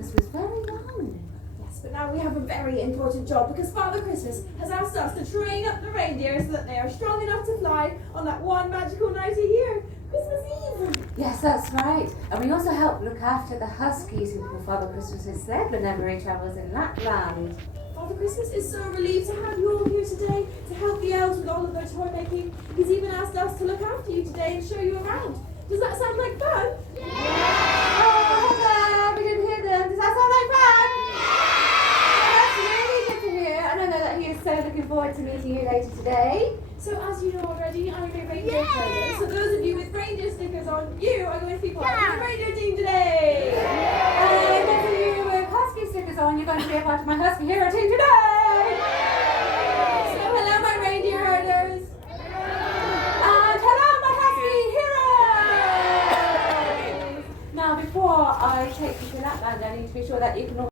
Christmas was very young. Yes, but now we have a very important job because Father Christmas has asked us to train up the reindeer so that they are strong enough to fly on that one magical night a year, Christmas Eve. Yes, that's right. And we also help look after the huskies who pull Father Christmas's sled whenever he travels in Lapland. Father Christmas is so relieved to have you all here today to help the elves with all of their toy making. He's even asked us to look after you today and show you around. Does that sound like fun? Yeah! Oh, hello! We didn't hear them. Does that sound like fun? Yeah! That's really good to hear. And I know that he is so looking forward to meeting you later today. So as you know already, I'm a reindeer trainer. So those of you with reindeer stickers on, you are going to be part of the reindeer team today. And those of you with husky stickers on, you're going to be a part of my husky hero team today. So hello, my reindeer herders. And hello, my husky heroes! Now, before I take you to Lapland, I need to be sure that you can all